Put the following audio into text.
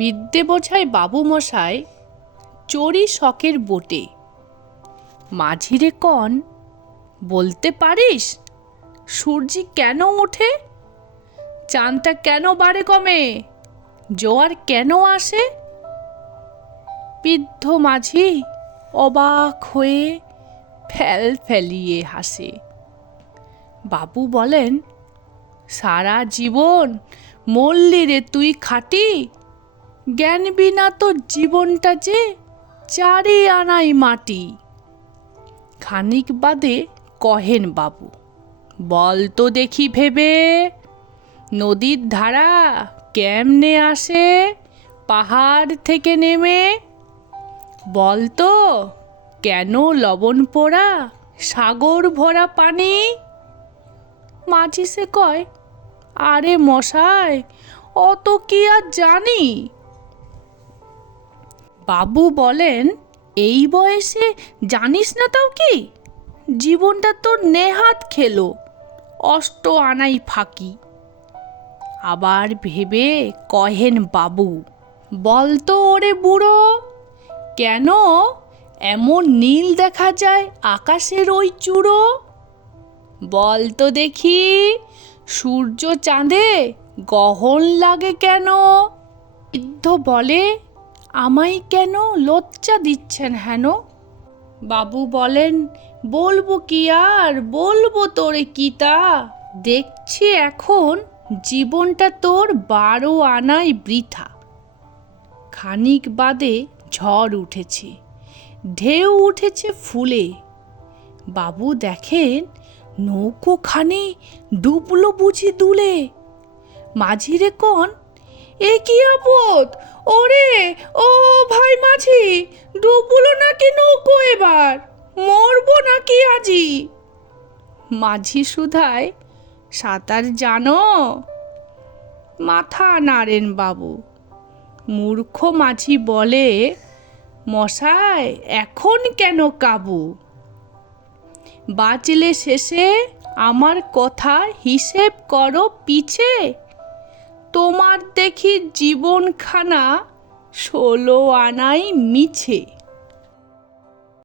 বিদ্যে বোঝায় বাবুমশাই চড়ি শখের বোটে। মাঝিরে কন, বলতে পারিস? সূর্যি কেন ওঠে? চাঁদটা কেন বাড়ে কমে জোয়ার কেন আসে? বৃদ্ধ মাঝি অবাক হয়ে ফেল ফেলিয়ে হাসে। বাবু বলেন, সারা জীবন মল্লি রে তুই খাটি জ্ঞান বিনা তোর জীবনটা যে চারি আনাই মাটি। খানিক বাদে কহেন বাবু, বল তো দেখি ভেবে, নদীর ধারা কেমনে আসে, পাহাড় থেকে নেমে? বল তো কেন লবণ পোড়া সাগর ভরা পানি? মাঝি সে কয়, আরে মশাই, অত কি আর জানি? বাবু বলেন, এই বয়সে জানিস না তাও কি? জীবনটা তোর নেহাত খেলো, অষ্ট আনাই ফাঁকি। আবার ভেবে কহেন বাবু বলতো ওরে বুড়ো, কেন এমন নীল দেখা যায় আকাশের ওই চূড়ো? বল তো দেখি, সূর্য চাঁদে গহন লাগে কেন? বৃদ্ধ বলে আমায় কেন লজ্জা দিচ্ছেন হেন? বাবু বলেন, বলব কি আর? বলব তোরে কি তা? দেখছি এখন জীবনটা তোর বারো আনাই বৃথা। খানিক বাদে ঝড় উঠেছে। ঢেউ উঠেছে ফুলে। বাবু দেখেন নৌকো নৌকোখানি ডুবলো বুঝি দুলে। মাঝিরে কন, এ কি আপদ ওরে, ও ভাই মাঝি, ডুবলো নাকি নৌকো এবার? মরবো নাকি আজি? মাঝি সুধায়, সাঁতার জানো? মাথা নাড়েন বাবু। মূর্খ মাঝি বলে মশায় এখন কেন কাবু? বাঁচলে শেষে আমার কথা হিসেব করো পিছে। তোমার দেখি জীবনখানা ষোলো আনাই মিছে।